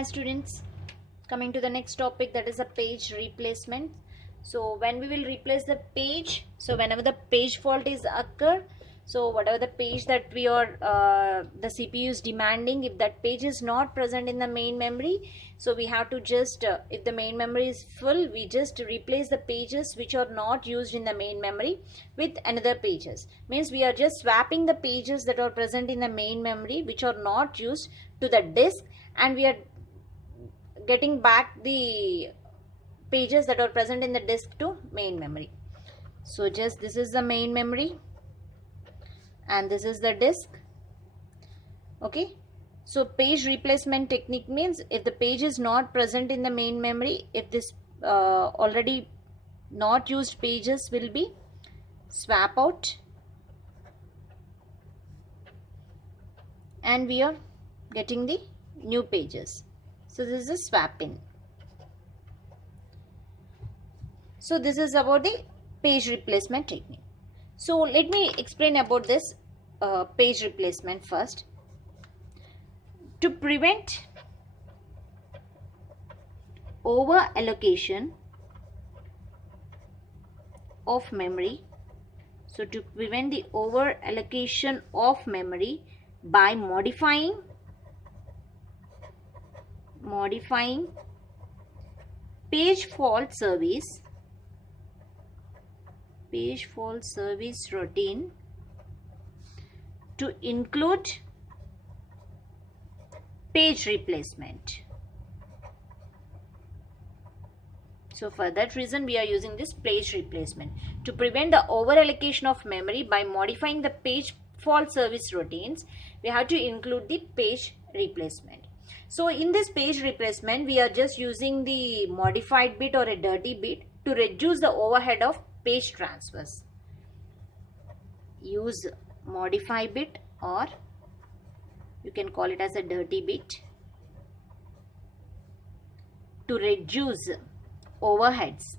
Hi students, coming to the next topic, that is a page replacement. So when we will replace the page, so whenever the page fault is occur, so whatever the page that we are the CPU is demanding, if that page is not present in the main memory, so we have to just if the main memory is full, we just replace the pages which are not used in the main memory with another pages. Means we are just swapping the pages that are present in the main memory which are not used to the disk, and we are getting back the pages that are present in the disk to main memory. So just this is the main memory and this is the disk. Okay, so page replacement technique means if the page is not present in the main memory, if this already not used pages will be swap out and we are getting the new pages. So this is a swap in. So this is about the page replacement technique. So let me explain about this page replacement first. To prevent over allocation of memory, so to prevent the over allocation of memory by modifying page fault service routine to include page replacement. So for that reason we are using this page replacement to prevent the over allocation of memory by modifying the page fault service routines. We have to include the page replacement. So in this page replacement we are just using the modified bit or a dirty bit to reduce the overhead of page transfers. Use modify bit or you can call it as a dirty bit to reduce overheads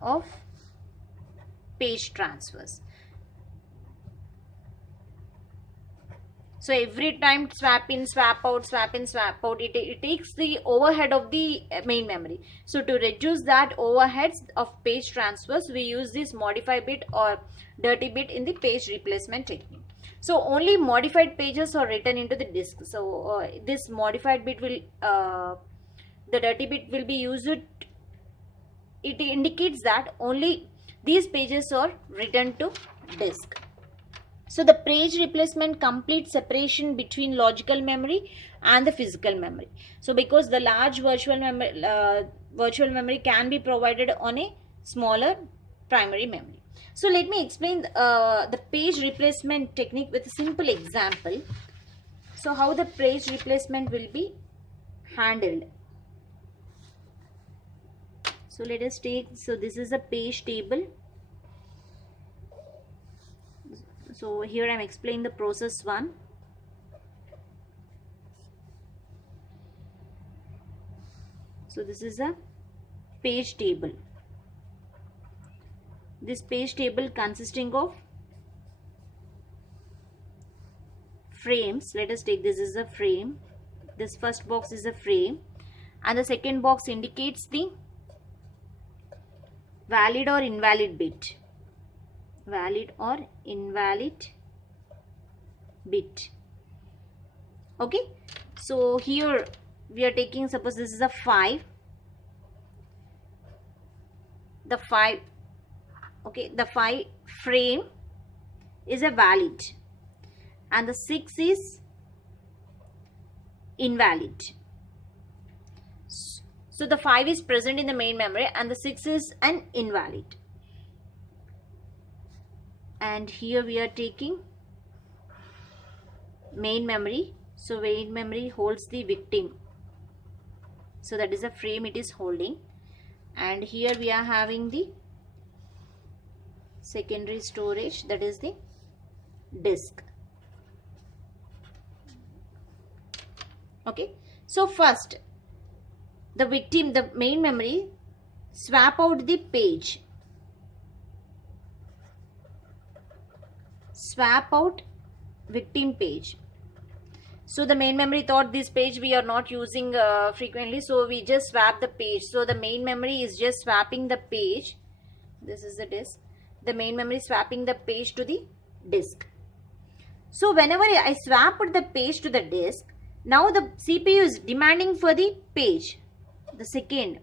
of page transfers. So every time swap in, swap out, swap in, swap out, it takes the overhead of the main memory. So to reduce that overheads of page transfers, we use this modify bit or dirty bit in the page replacement technique. So only modified pages are written into the disk. So this modified bit will, the dirty bit will be used. It indicates that only these pages are written to disk. So the page replacement completes separation between logical memory and the physical memory. So because the large virtual memory can be provided on a smaller primary memory. So let me explain the page replacement technique with a simple example. So how the page replacement will be handled. So let us take, so this is a page table. So here I am explaining the process 1. So this is a page table. This page table consisting of frames. Let us take, this is a frame. This first box is a frame and the second box indicates the valid or invalid bit. Valid or invalid bit. Okay, so here we are taking, suppose this is a 5. The 5, okay, the 5 frame is a valid and the 6 is invalid. So the 5 is present in the main memory and the 6 is an invalid. And here we are taking main memory. So main memory holds the victim. So that is a frame it is holding. And here we are having the secondary storage, that is the disk. Okay. So first, the victim, the main memory, swap out the page. Swap out victim page. So the main memory thought this page we are not using frequently, so we just swap the page. So the main memory is just swapping the page. This is the disk. The main memory is swapping the page to the disk. So whenever I swapped the page to the disk, now the CPU is demanding for the page. The second,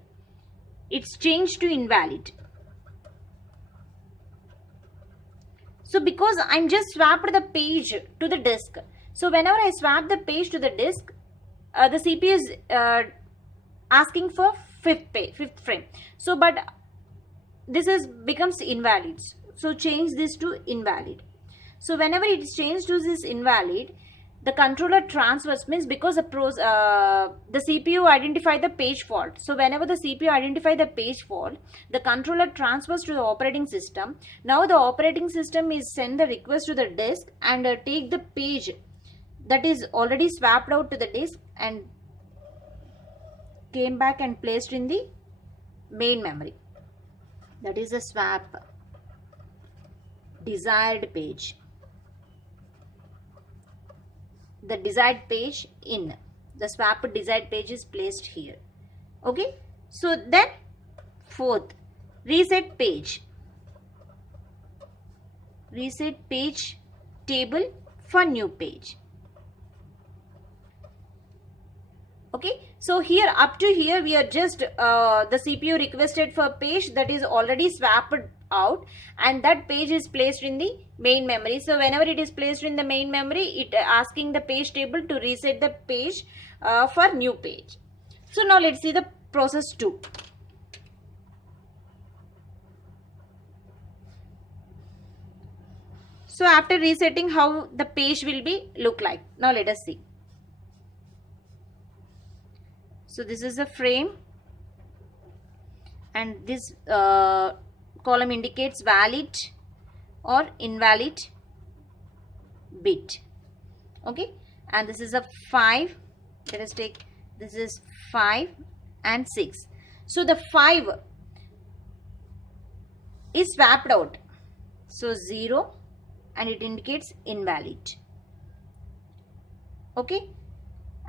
it's changed to invalid. So because I'm just swapped the page to the disk, so whenever I swap the page to the disk, the CPU is asking for fifth frame. So but this becomes invalid. So change this to invalid. So whenever it is changed to this invalid, the controller transfers, means because the CPU identify the page fault. So whenever the CPU identify the page fault, the controller transfers to the operating system. Now the operating system is send the request to the disk and take the page that is already swapped out to the disk and came back and placed in the main memory. That is the swap desired page. The desired page in the swap desired page is placed here. Okay, so then fourth, reset page table for new page. Okay, so here up to here we are just the CPU requested for page that is already swapped out, and that page is placed in the main memory. So whenever it is placed in the main memory, it asking the page table to reset the page for new page. So now let's see the process 2. So after resetting, how the page will be look like. Now let us see. So this is a frame, and this column indicates valid or invalid bit. Okay, and this is a 5. Let us take, this is 5 and 6. So the 5 is swapped out, so 0, and it indicates invalid. Okay,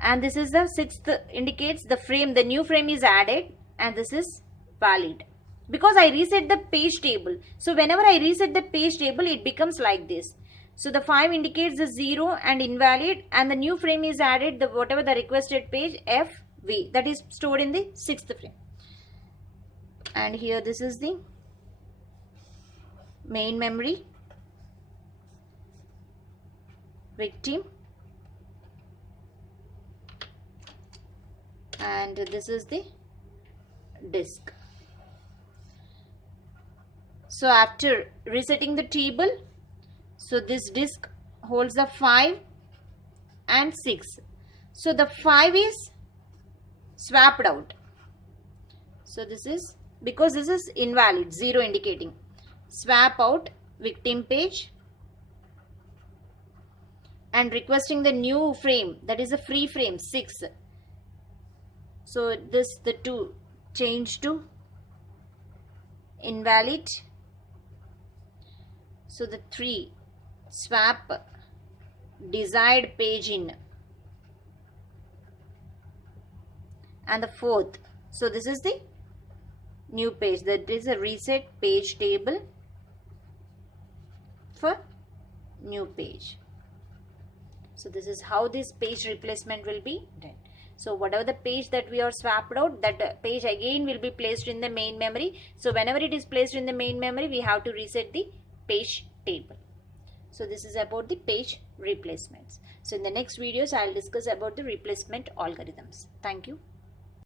and this is the 6th, indicates the frame, the new frame is added, and this is valid because I reset the page table. So whenever I reset the page table, it becomes like this. So the 5 indicates the 0 and invalid, and the new frame is added, the whatever the requested page FV, that is stored in the 6th frame. And here this is the main memory, victim, and this is the disk. So after resetting the table, so this disk holds the 5 and 6. So the 5 is swapped out. So this is, because this is invalid, 0 indicating, swap out victim page and requesting the new frame, that is a free frame 6. So this, the 2 change to invalid. So the 3 swap desired page in, and the 4th, so this is the new page, that is a reset page table for new page. So this is how this page replacement will be done. So whatever the page that we are swapped out, that page again will be placed in the main memory. So whenever it is placed in the main memory, we have to reset the page table. So this is about the page replacements. So in the next videos, I will discuss about the replacement algorithms. Thank you.